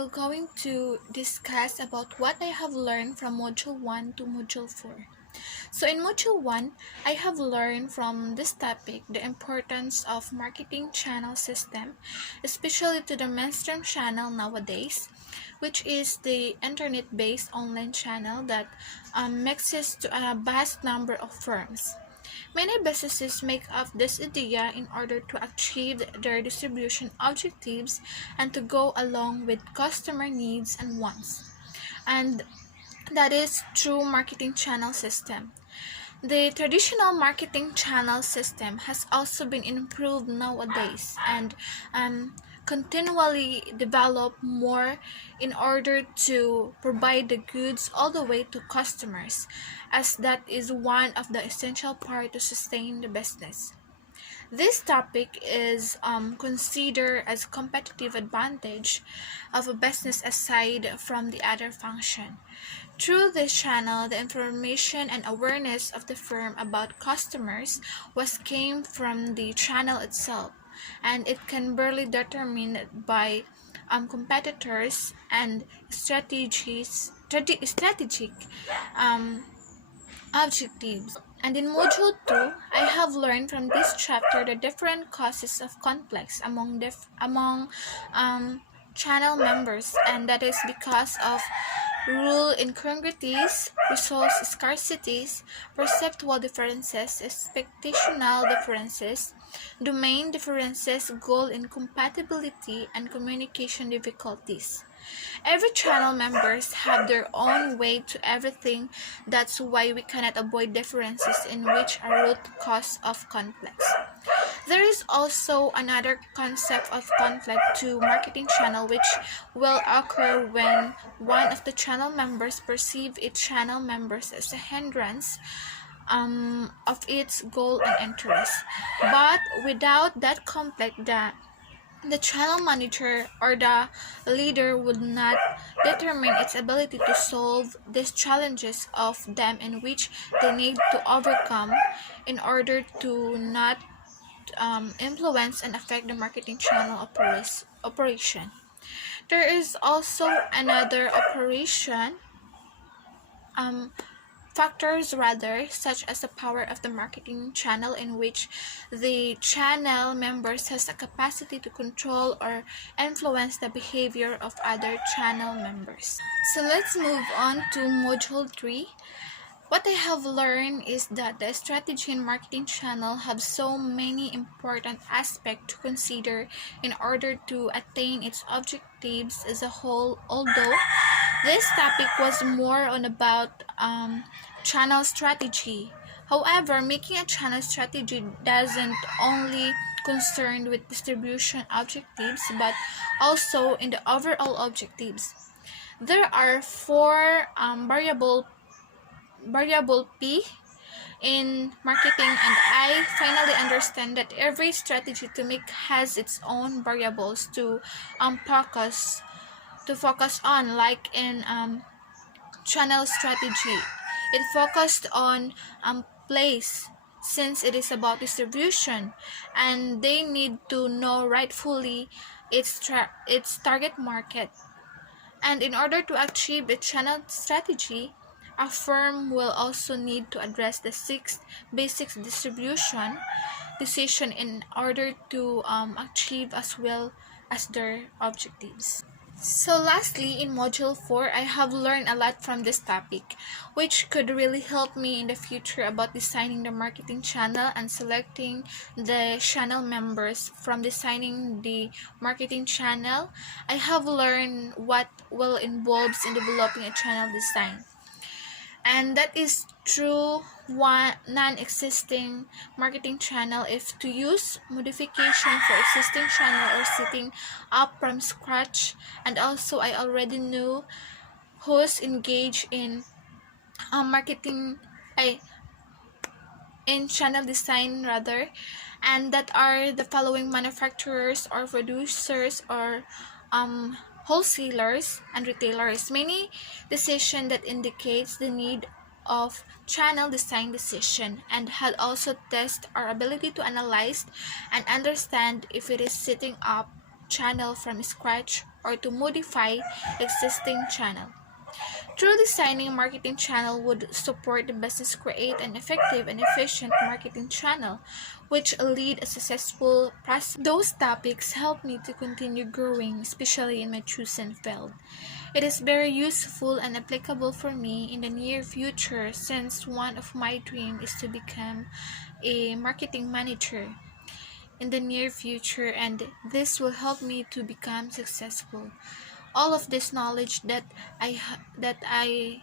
will going to discuss about what I have learned from Module 1 to Module 4. So in Module 1, I have learned from this topic the importance of marketing channel system, especially to the mainstream channel nowadays, which is the internet-based online channel that mixes to a vast number of firms. Many businesses make up this idea in order to achieve their distribution objectives and to go along with customer needs and wants. And that is through marketing channel system. The traditional marketing channel system has also been improved nowadays and continually developed more in order to provide the goods all the way to customers, as that is one of the essential part to sustain the business. This topic is considered as competitive advantage of a business aside from the other function. Through this channel, the information and awareness of the firm about customers came from the channel itself, and it can barely determined by competitors and strategic um, objectives. And in Module 2, I have learned from this chapter the different causes of conflicts among channel members, and that is because of rule incongruities, resource scarcities, perceptual differences, expectational differences, domain differences, goal incompatibility, and communication difficulties. Every channel members have their own way to everything. That's why we cannot avoid differences in which are root cause of conflicts. There is also another concept of conflict to marketing channel which will occur when one of the channel members perceive its channel members as a hindrance of its goal and interest. But without that conflict, the channel manager or the leader would not determine its ability to solve these challenges of them in which they need to overcome in order to not influence and affect the marketing channel operation. There is also another um, factors such as the power of the marketing channel in which the channel members has a capacity to control or influence the behavior of other channel members. So let's move on to Module 3. What I have learned is that the strategy and marketing channel have so many important aspects to consider in order to attain its objectives as a whole, although this topic was more on about channel strategy. However, making a channel strategy doesn't only concerned with distribution objectives but also in the overall objectives. There are four variable P in marketing, and I finally understand that every strategy to make has its own variables to focus on. Like in channel strategy, it focused on place, since it is about distribution and they need to know rightfully its target market. And in order to achieve the channel strategy, a firm will also need to address the 6 basic distribution decision in order to achieve as well as their objectives. So lastly, in Module 4, I have learned a lot from this topic, which could really help me in the future about designing the marketing channel and selecting the channel members. From designing the marketing channel, I have learned what will involves in developing a channel design. And that is true one non-existing marketing channel if to use modification for existing channel or setting up from scratch. And also I already knew who's engaged in marketing in channel design and that are the following manufacturers or producers or wholesalers and retailers. Many decision that indicates the need of channel design decision, and had also test our ability to analyze and understand if it is setting up channel from scratch or to modify existing channel. Through designing a marketing channel would support the business create an effective and efficient marketing channel, which lead a successful process. Those topics help me to continue growing, especially in my chosen field. It is very useful and applicable for me in the near future since one of my dreams is to become a marketing manager in the near future, and this will help me to become successful. All of this knowledge that I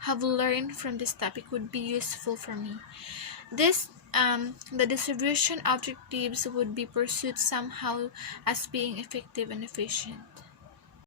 have learned from this topic would be useful for me. This the distribution objectives would be pursued somehow as being effective and efficient.